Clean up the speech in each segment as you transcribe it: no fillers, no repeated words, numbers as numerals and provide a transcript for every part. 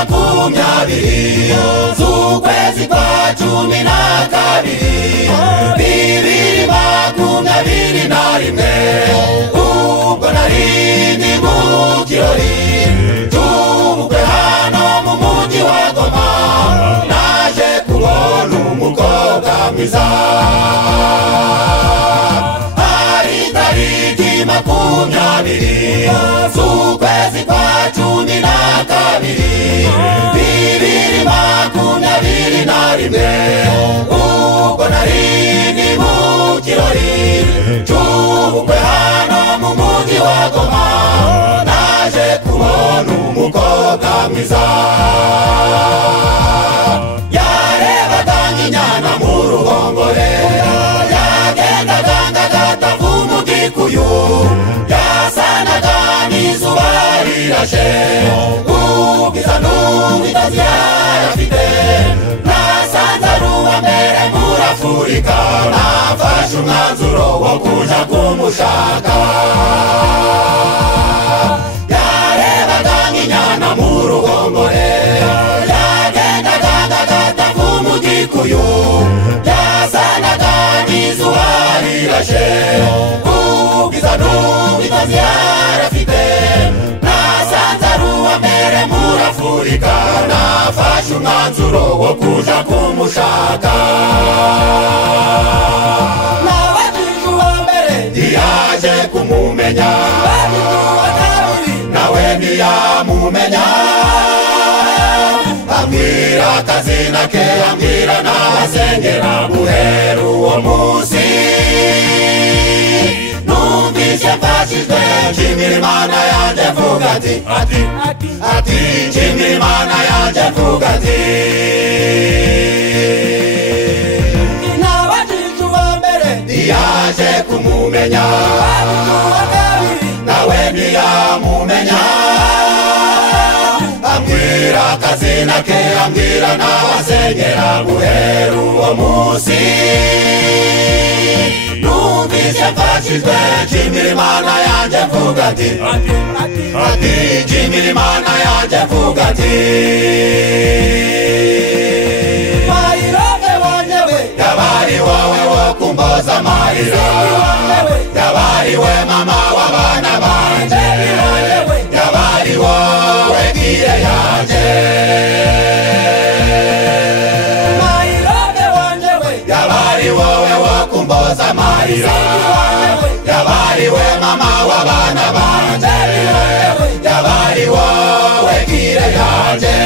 makumyabiri z'ukwezi kwa cumi na kabiri 2021 ubwo nari ndi mu kirori cy'ubukwe hano mu mujyi wa Goma naje kubona umukobwa mwiza hari tariki makumyabiri z'ukwezi kwa cumi na kabiri 2021 ubwo nari ndi mu kirori cy'ubukwe hano mu mujyi wa Goma naje kubona umukobwa mwiza yarebaga nk'inyana mu ruhongore yagendaga nk'agatavu mu gikuyu yasanaga n'izuba rirashe ubwiza n'ubwitonzi yarafite nasanze ari uwa mbere muri Afurika nafashe umwanzuro wo kuja kumushaka yarebaga nk'inyana mu ruhongore yagendaga nk'agatavu mu gikuyu yasanaga n'izuba rirashe ubwiza n'ubwitonzi yarafite nasanze ari uwa mbere muri Afurika nafashe umwanzuro wo kuja kumushaka nawe uwa mbere ntiyaje kumumenya nawe ntiyamumenya ambwira akazina ke ambwira n'abasengera guhera uwo munsi numvise mfashijwe nshimira Imana yanjye mvuga ati nshimira Imana yanjye mvuga ati nabajije uwa mbere ntiyaje kumumenya nawe ntiyamumenya ambwira akazina ke ambwira n'abasengera guhera uwo munsi numvise mfashijwe nshimira Imana yanjye mvuga ati nshimira Imana yanjye mvuga ati mayirobe wanyewe yabari wowe wo kumboza amarira yabari we mama w'abana banje yabari wowe gire yanje mayirobe wanyewe yabari wowe wo kumboza amarira yabari we mama w'abana banje yabari wowe gire yanje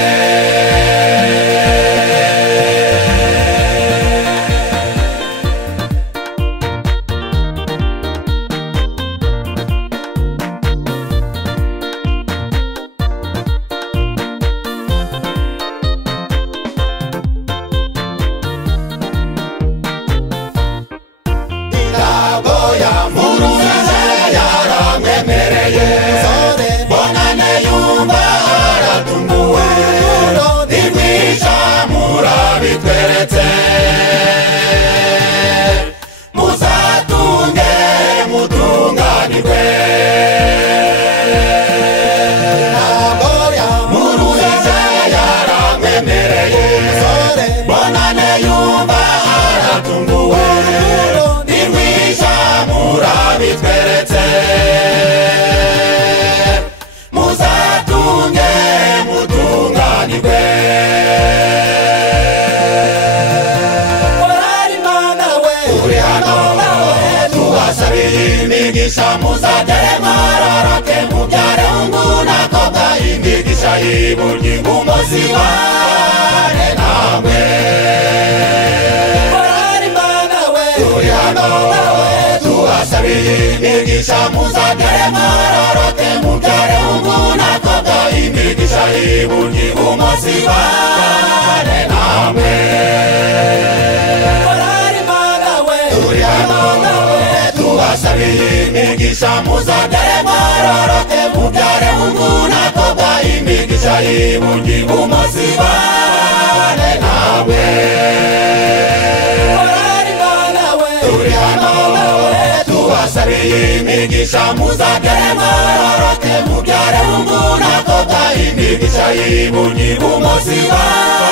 muzagere mwaroroke mubyare unguna koga imigisha y'ibulyi umuzi wane namwe korari Mana we turi hano tubasabiye imigisha muzagere mwaroroke mubyare unguna koga imigisha y'ibulyi umuzi wane namwe korari Mana we turi hano tubasabiye imigisha muzagere mwaroroke mubyare unguna koga imigisha y'ibulyi umuzi wane namwe korari Mana we turi hano tubasabiye imigisha muzagere mwaroroke mubyare unguna koga imigisha y'ibulyi ibumozi bwawe